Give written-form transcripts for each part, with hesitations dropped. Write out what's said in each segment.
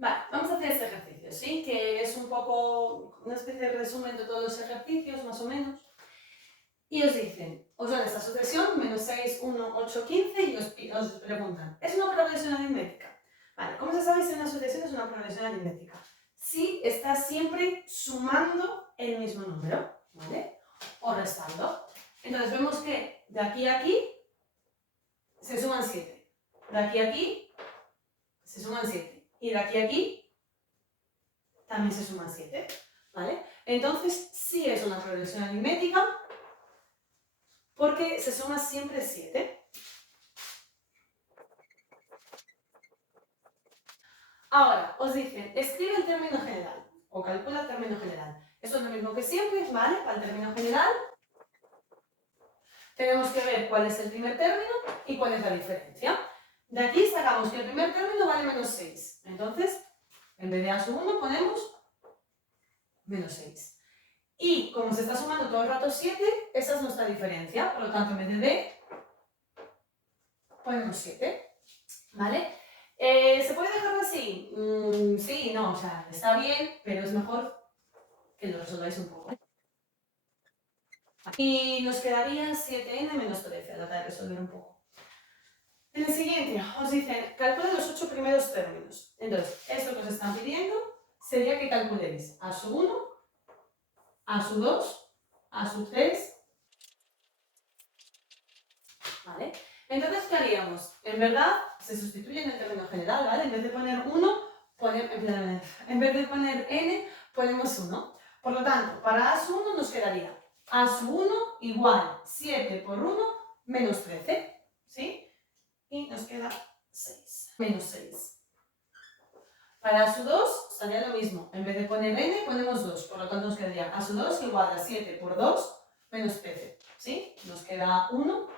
Vale, vamos a hacer este ejercicio, ¿sí? Que es un poco una especie de resumen de todos los ejercicios, más o menos. Y os dicen, os dan esta sucesión, menos 6, 1, 8, 15, y os preguntan, ¿es una progresión aritmética? Vale, ¿cómo se sabe si una sucesión es una progresión aritmética? Si está siempre sumando el mismo número, ¿vale? O restando. Entonces vemos que de aquí a aquí se suman 7. De aquí a aquí se suman 7. Y de aquí a aquí también se suman 7, ¿vale? Entonces sí es una progresión aritmética porque se suma siempre 7. Ahora, os dicen, escribe el término general o calcula el término general. Esto es lo mismo que siempre, ¿vale? Para el término general tenemos que ver cuál es el primer término y cuál es la diferencia. De aquí sacamos que el primer término vale menos 6. Entonces, en vez de a sub 1 ponemos menos 6. Y como se está sumando todo el rato 7, esa es nuestra diferencia. Por lo tanto, en vez de d, ponemos 7. ¿Vale? ¿Se puede dejar así? Sí y no, o sea, está bien, pero es mejor que lo resolváis un poco. Y nos quedaría 7n menos 13, a la hora de resolver un poco. En el siguiente, os dicen, calcula los 8 primeros términos. Entonces, esto que os están pidiendo sería que calculéis a sub 1, a sub 2, a sub 3. ¿Vale? Entonces, ¿qué haríamos? En verdad, se sustituye en el término general, ¿vale? En vez de poner 1, en vez de poner n, ponemos 1. Por lo tanto, para a sub 1 nos quedaría a sub 1 igual 7 por 1 menos 13, ¿sí? Y nos queda 6, menos 6. Para a sub 2 estaría lo mismo. En vez de poner n, ponemos 2. Por lo tanto, nos quedaría a sub 2 igual a 7 por 2 menos 13, ¿sí? Nos queda 1.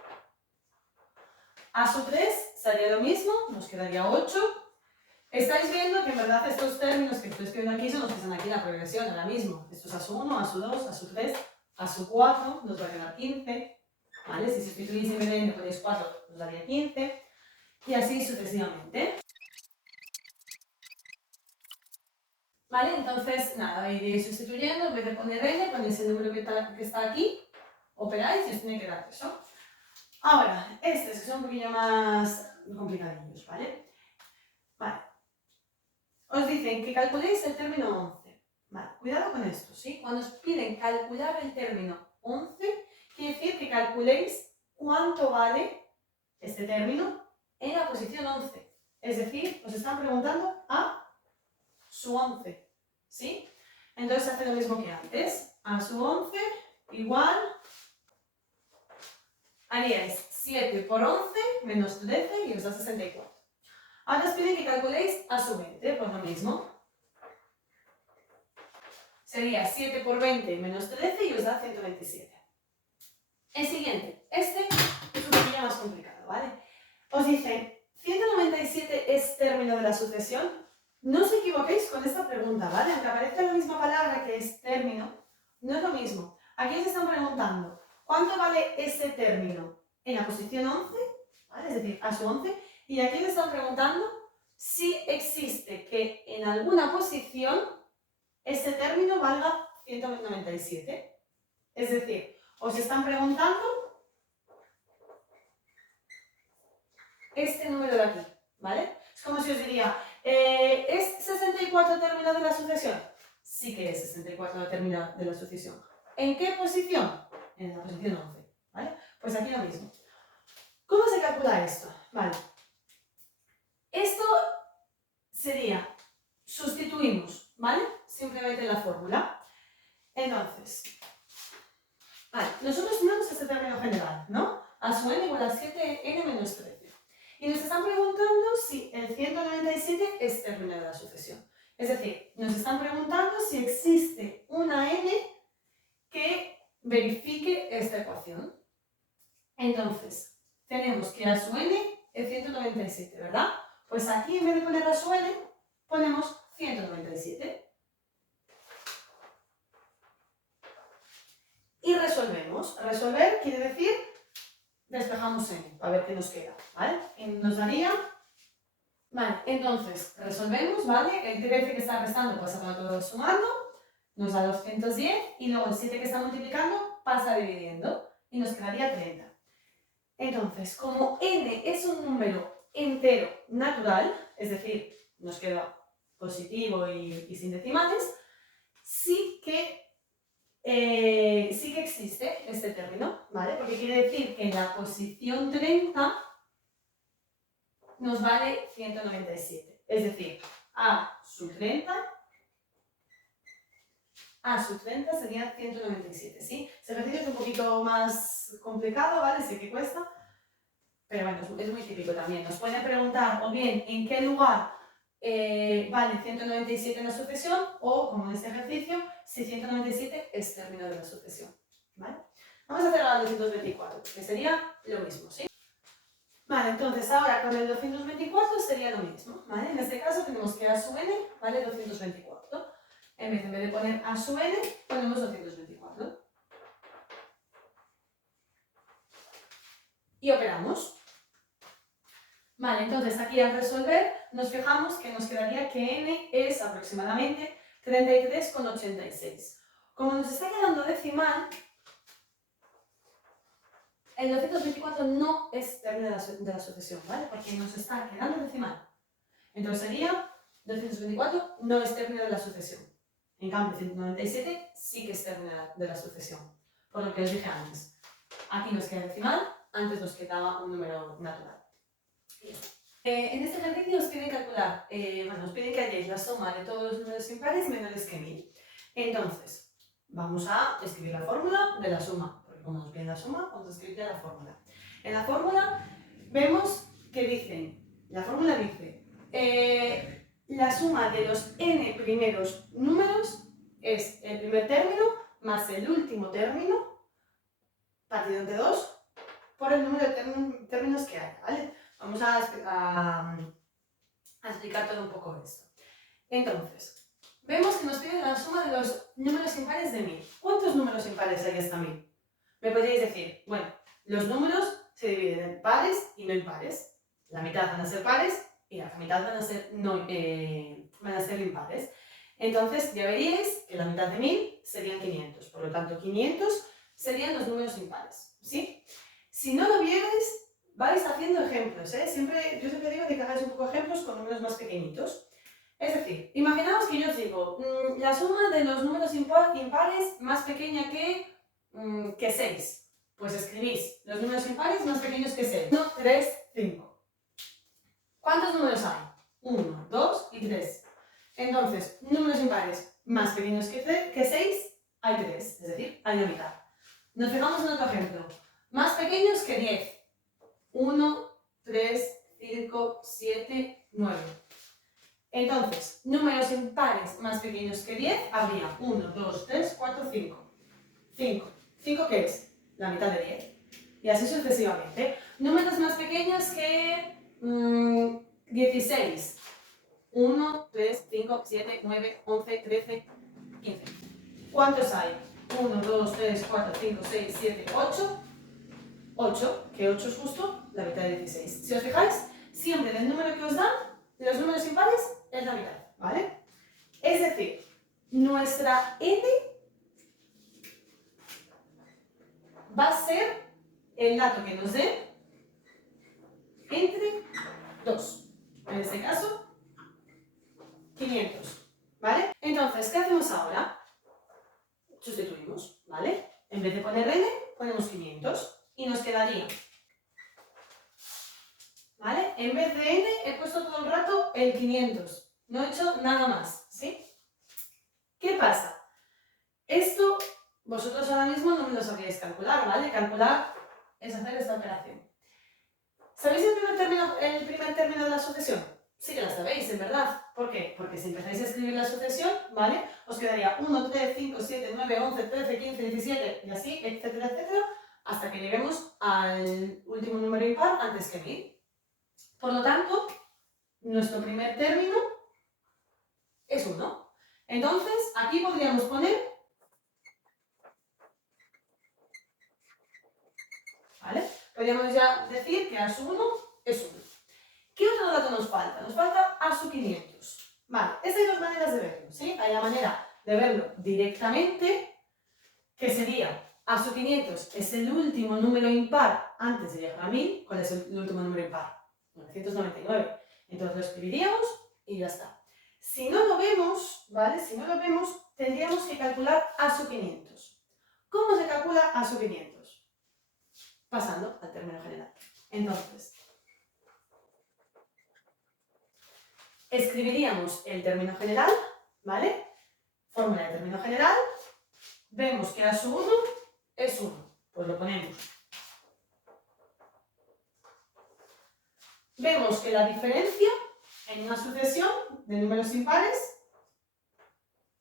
A sub 3 sería lo mismo, nos quedaría 8. Estáis viendo que en verdad estos términos que estoy escribiendo aquí son los que están aquí en la progresión ahora mismo. Esto es a sub 1, a sub 2, a sub 3, a sub 4, nos va a quedar 15. ¿Vale? Si sustituís en vez de n ponéis 4, nos daría 15. Y así sucesivamente. ¿Vale? Entonces, nada, iréis sustituyendo, en vez de poner n, ponéis el número que está aquí, operáis y os tiene que dar eso. Ahora, estos que son un poquillo más complicadillos, ¿vale? Vale. Os dicen que calculéis el término 11. Vale, cuidado con esto, ¿sí? Cuando os piden calcular el término 11, quiere decir que calculéis cuánto vale este término en la posición 11. Es decir, os están preguntando a su 11, ¿sí? Entonces hace lo mismo que antes. A su 11 igual, haríais 7 por 11 menos 13 y os da 64. Ahora os piden que calculéis a su 20, pues lo mismo. Sería 7 por 20 menos 13 y os da 127. El siguiente, este es un poquillo más complicado, ¿vale? Os dicen, ¿197 es término de la sucesión? No os equivoquéis con esta pregunta, ¿vale? Aunque aparezca la misma palabra que es término, no es lo mismo. Aquí os están preguntando, ¿cuánto vale ese término en la posición 11? ¿Vale? Es decir, a su 11. Y aquí os están preguntando si existe que en alguna posición ese término valga 197. Es decir, os están preguntando este número de aquí, ¿vale? Es como si os diría, ¿es 64 término de la sucesión? Sí que es 64 término de la sucesión. ¿En qué posición? En la posición 11, ¿vale? Pues aquí lo mismo. ¿Cómo se calcula esto? Vale. Esto sería, sustituimos, ¿vale? Simplemente la fórmula. Entonces, vale, nosotros tenemos este término general, ¿no? A su n igual a 7n menos 13. Y nos están preguntando si el 197 es término de la sucesión. Es decir, nos están preguntando si existe una n que verifique esta ecuación. Entonces, tenemos que a su n es 197, ¿verdad? Pues aquí en vez de poner a su n, ponemos 197. Y resolvemos. Resolver quiere decir, despejamos n, a ver qué nos queda, ¿vale? Y nos daría Vale, entonces resolvemos, ¿vale? El 13 que está restando pasa por todo sumando, nos da 210 y luego el 7 que está multiplicando pasa dividiendo y nos quedaría 30. Entonces, como n es un número entero natural, es decir, nos queda positivo y sin decimales, sí que existe este término, ¿vale? Porque quiere decir que en la posición 30 nos vale 197. Es decir, a sub 30 sería 197, ¿sí? Ese ejercicio es un poquito más complicado, ¿vale? Sé que cuesta, pero bueno, es muy típico también. Nos pueden preguntar o bien en qué lugar vale 197 en la sucesión o, como en este ejercicio, si 197 es término de la sucesión, ¿vale? Vamos a hacer ahora el 224, que sería lo mismo, ¿sí? Vale, entonces ahora con el 224 sería lo mismo, ¿vale? En este caso tenemos que a sub n vale 224. En vez de poner a sub n, ponemos 224. Y operamos. Vale, entonces aquí al resolver nos fijamos que nos quedaría que n es aproximadamente 33,86. Como nos está quedando decimal, el 224 no es término de la sucesión, ¿vale? Porque nos está quedando decimal. Entonces sería 224 no es término de la sucesión. En cambio, 197 sí que es término de la sucesión. Por lo que os dije antes. Aquí nos queda decimal, antes nos quedaba un número natural. En este ejercicio os piden calcular, os piden que halléis la suma de todos los números impares menores que 1000. Entonces, vamos a escribir la fórmula de la suma, porque como nos piden la suma, vamos a escribir ya la fórmula. En la fórmula vemos que la fórmula dice, la suma de los n primeros números es el primer término más el último término, partido entre 2, por el número de términos que hay, ¿vale? Vamos a explicar todo un poco esto. Entonces, vemos que nos piden la suma de los números impares de 1000. ¿Cuántos números impares hay hasta 1000? Me podríais decir, bueno, los números se dividen en pares y no impares. La mitad van a ser pares y la otra mitad van a ser impares. Entonces, ya veríais que la mitad de 1000 serían 500. Por lo tanto, 500 serían los números impares, ¿sí? Si no lo vierais, vais haciendo ejemplos, ¿eh? Yo siempre digo que hagáis un poco ejemplos con números más pequeñitos. Es decir, imaginaos que yo os digo, la suma de los números impares más pequeña que 6. Pues escribís los números impares más pequeños que 6. 1, 3, 5. ¿Cuántos números hay? 1, 2 y 3. Entonces, números impares más pequeños que 6, hay 3. Es decir, hay la mitad. Nos fijamos en otro ejemplo. Más pequeños que 10. 1, 3, 5, 7, 9. Entonces, números impares más pequeños que 10 habría 1, 2, 3, 4, 5. 5. ¿5 qué es? La mitad de 10. Y así sucesivamente. Números más pequeños que 16. 1, 3, 5, 7, 9, 11, 13, 15. ¿Cuántos hay? 1, 2, 3, 4, 5, 6, 7, 8. 8, que 8 es justo la mitad de 16. Si os fijáis, siempre del número que os dan, los números impares es la mitad, ¿vale? Es decir, nuestra n va a ser el dato que nos dé entre 2. En este caso, 500, ¿vale? Entonces, ¿qué hacemos ahora? Sustituimos, ¿vale? En vez de poner n, ponemos 500 y nos quedaría, ¿vale? En vez de n he puesto todo el rato el 500. No he hecho nada más, ¿sí? ¿Qué pasa? Esto vosotros ahora mismo no me lo sabríais calcular, ¿vale? Calcular es hacer esta operación. ¿Sabéis el primer término de la sucesión? Sí que la sabéis, en verdad. ¿Por qué? Porque si empezáis a escribir la sucesión, ¿vale? Os quedaría 1, 3, 5, 7, 9, 11, 13, 15, 17 y así, etcétera, etcétera, hasta que lleguemos al último número impar antes que 1000. Por lo tanto, nuestro primer término es 1. Entonces, aquí podríamos poner, ¿vale? Podríamos ya decir que A1 es 1. ¿Qué otro dato nos falta? Nos falta A sub 500. Vale, hay dos maneras de verlo, ¿sí? Hay la manera de verlo directamente, que sería A sub 500 es el último número impar antes de llegar a 1000. ¿Cuál es el último número impar? 999. Entonces lo escribiríamos y ya está. Si no lo vemos, ¿vale? Si no lo vemos, tendríamos que calcular A sub 500. ¿Cómo se calcula A sub 500? Pasando al término general. Entonces, escribiríamos el término general, ¿vale? Fórmula de término general. Vemos que A sub 1 es 1. Pues lo ponemos. Vemos que la diferencia en una sucesión de números impares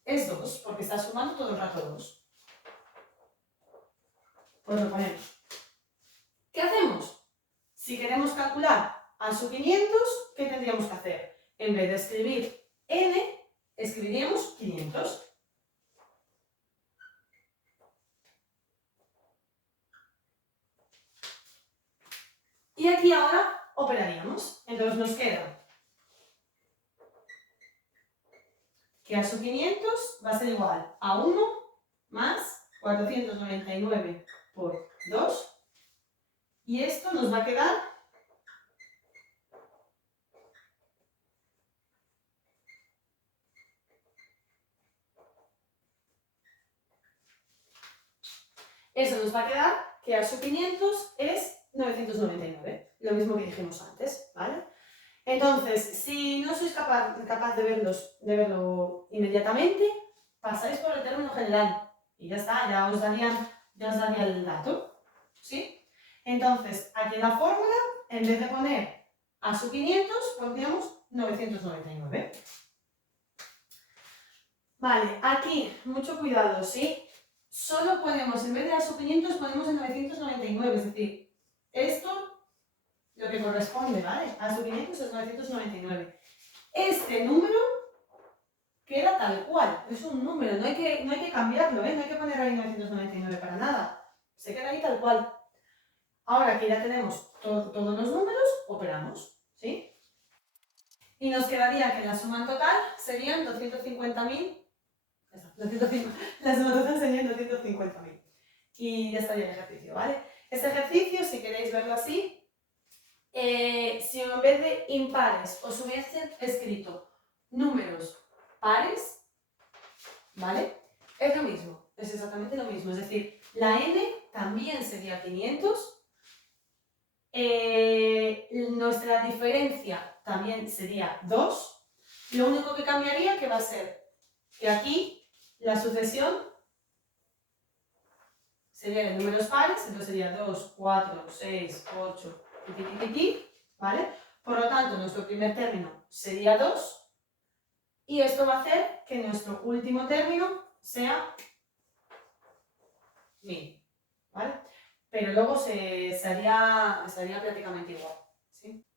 es 2, porque está sumando todo el rato 2. Pues lo ponemos. ¿Qué hacemos? Si queremos calcular A sub 500, ¿qué tendríamos que hacer? En vez de escribir n, escribiríamos 500. Y aquí ahora operaríamos. Entonces nos queda que A sub 500 va a ser igual a 1 más 499 por 2. Y esto nos va a quedar que A sub 500 es 999, lo mismo que dijimos antes, ¿vale? Entonces, si no sois capaz de verlo inmediatamente, pasáis por el término general y ya está, ya os daría el dato, ¿sí? Entonces, aquí en la fórmula, en vez de poner A sub 500, pondríamos 999. Vale, aquí, mucho cuidado, ¿sí? Solo ponemos, en vez de A sub 500, ponemos el 999, es decir, esto lo que corresponde, ¿vale? A sub 500 es 999. Este número queda tal cual, es un número, no hay que cambiarlo, ¿eh? No hay que poner ahí 999 para nada, se queda ahí tal cual. Ahora que ya tenemos todos los números, operamos, ¿sí? Y nos quedaría que la suma en total serían 250.000. La suma total serían 250.000. Y ya estaría el ejercicio, ¿vale? Este ejercicio, si queréis verlo así, si en vez de impares os hubiesen escrito números pares, ¿vale? Es lo mismo, es exactamente lo mismo. Es decir, la n también sería 500. Nuestra diferencia también sería 2. Lo único que cambiaría que va a ser que aquí la sucesión sería de números pares, entonces sería 2, 4, 6, 8, ¿vale? Por lo tanto, nuestro primer término sería 2 y esto va a hacer que nuestro último término sea 1000, ¿vale? Pero luego se haría prácticamente igual, ¿sí?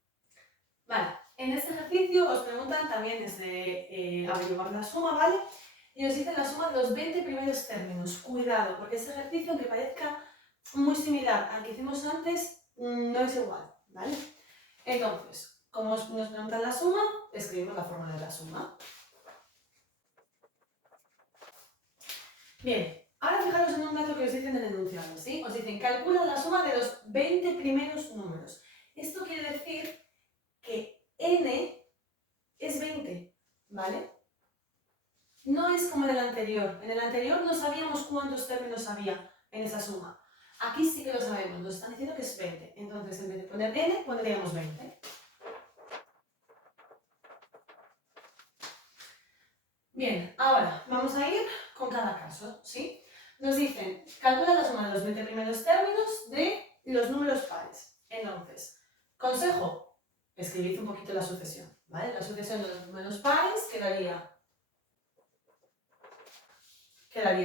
Vale, en este ejercicio os preguntan también desde averiguar la suma, ¿vale? Y os dicen la suma de los 20 primeros términos. Cuidado, porque este ejercicio, aunque parezca muy similar al que hicimos antes, no es igual, ¿vale? Entonces, como nos preguntan la suma, escribimos la fórmula de la suma. Bien, ahora fijaros en un dato que os dicen en el enunciado, ¿sí? Os dicen, calcula la suma de los 20 primeros números. Esto quiere decir que n es 20, ¿vale? No es como en el anterior. En el anterior no sabíamos cuántos términos había en esa suma. Aquí sí que lo sabemos, nos están diciendo que es 20. Entonces, en vez de poner n, pondríamos 20. Bien, ahora vamos a ir con cada caso, ¿sí? Nos dicen, calcula la suma de los 20 primeros términos de los números pares. Entonces, consejo, escribid un poquito la sucesión, ¿vale? La sucesión de los números pares quedaría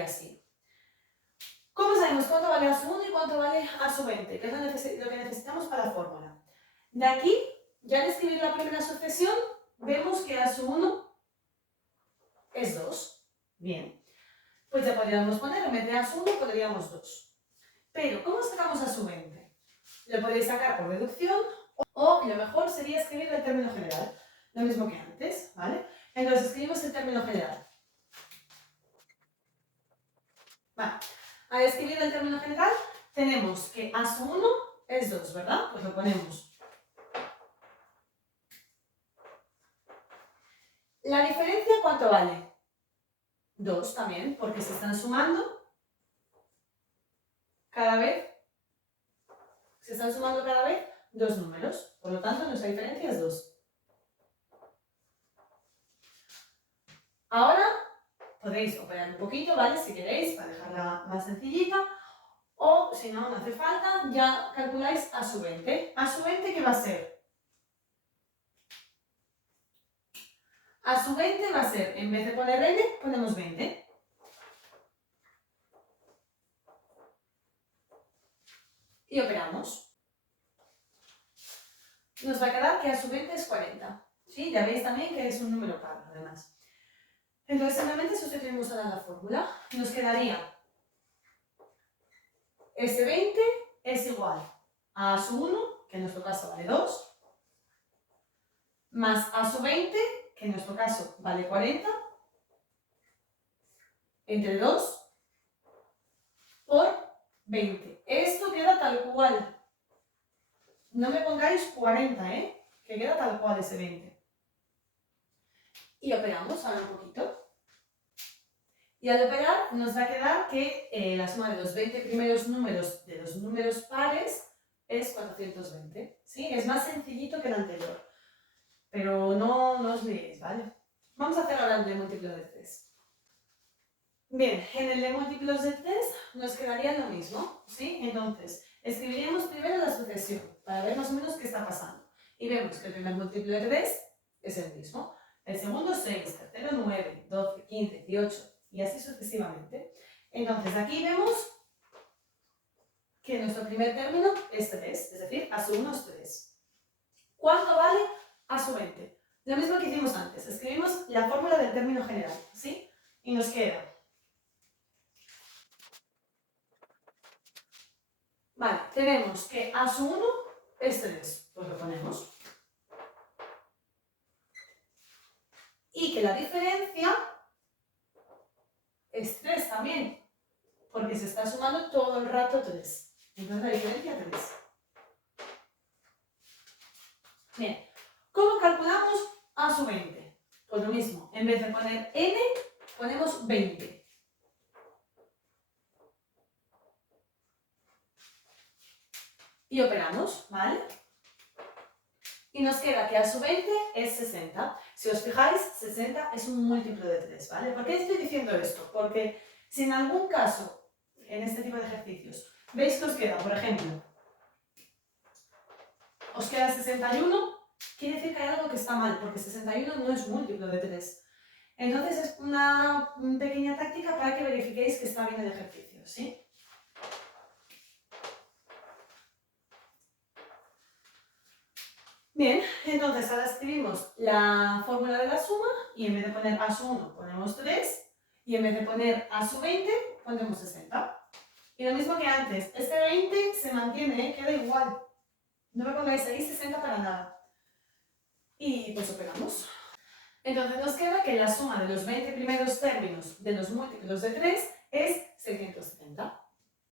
así. ¿Cómo sabemos cuánto vale A sub 1 y cuánto vale A sub 20? Que es lo que necesitamos para la fórmula. De aquí, ya al escribir la primera sucesión, vemos que A sub 1 es 2. Bien. Pues ya podríamos poner, en vez de A sub 1, podríamos 2. Pero, ¿cómo sacamos A sub 20? Lo podéis sacar por deducción O lo mejor sería escribir el término general, lo mismo que antes, ¿vale? Entonces escribimos el término general. Vale, al escribir el término general tenemos que a su 1 es 2, ¿verdad? Pues lo ponemos. ¿La diferencia cuánto vale? 2 también, porque se están sumando cada vez, dos números. Por lo tanto, nuestra diferencia es 2. Ahora podéis operar un poquito, ¿vale? Si queréis, para dejarla más sencillita. O, si no, no hace falta, ya calculáis a su 20. ¿A su 20 qué va a ser? A su 20 va a ser, en vez de poner n, ponemos 20. Y operamos. Nos va a quedar que a su 20 es 40. ¿Sí? Ya veis también que es un número par, además. Entonces, simplemente sustituimos ahora la fórmula. Nos quedaría S20 es igual a su 1, que en nuestro caso vale 2, más a su 20, que en nuestro caso vale 40, entre 2 por 20. Esto queda tal cual. No me pongáis 40, que queda tal cual ese 20. Y operamos ahora un poquito. Y al operar nos va a quedar que la suma de los 20 primeros números de los números pares es 420. ¿Sí? Es más sencillito que el anterior. Pero no os liéis, ¿vale? Vamos a hacer ahora el de múltiplo de 3. Bien, en el de múltiplos de 3 nos quedaría lo mismo, ¿sí? Entonces, escribiríamos primero la sucesión para ver más o menos qué está pasando. Y vemos que el primer múltiplo de 3 es el mismo. El segundo 6, tercero 9, 12, 15, 18 y así sucesivamente. Entonces, aquí vemos que nuestro primer término es 3, es decir, a su 1 es 3. ¿Cuánto vale a su 20? Lo mismo que hicimos antes, escribimos la fórmula del término general, ¿sí? Y nos queda. Vale, tenemos que a su 1 es 3, pues lo ponemos. Y que la diferencia es 3 también, porque se está sumando todo el rato 3. Entonces la diferencia es 3. Bien, ¿cómo calculamos a su 20? Pues lo mismo, en vez de poner n, ponemos 20. Y operamos, ¿vale? Y nos queda que a su 20 es 60. Si os fijáis, 60 es un múltiplo de 3, ¿vale? ¿Por qué estoy diciendo esto? Porque si en algún caso, en este tipo de ejercicios, veis que os queda, por ejemplo, os queda 61, quiere decir que hay algo que está mal, porque 61 no es múltiplo de 3. Entonces es una pequeña táctica para que verifiquéis que está bien el ejercicio, ¿sí? Bien, entonces ahora escribimos la fórmula de la suma y en vez de poner a su 1 ponemos 3 y en vez de poner a su 20 ponemos 60. Y lo mismo que antes, este 20 se mantiene, queda igual. No me pongáis ahí 60 para nada. Y pues operamos. Entonces nos queda que la suma de los 20 primeros términos de los múltiplos de 3 es 670.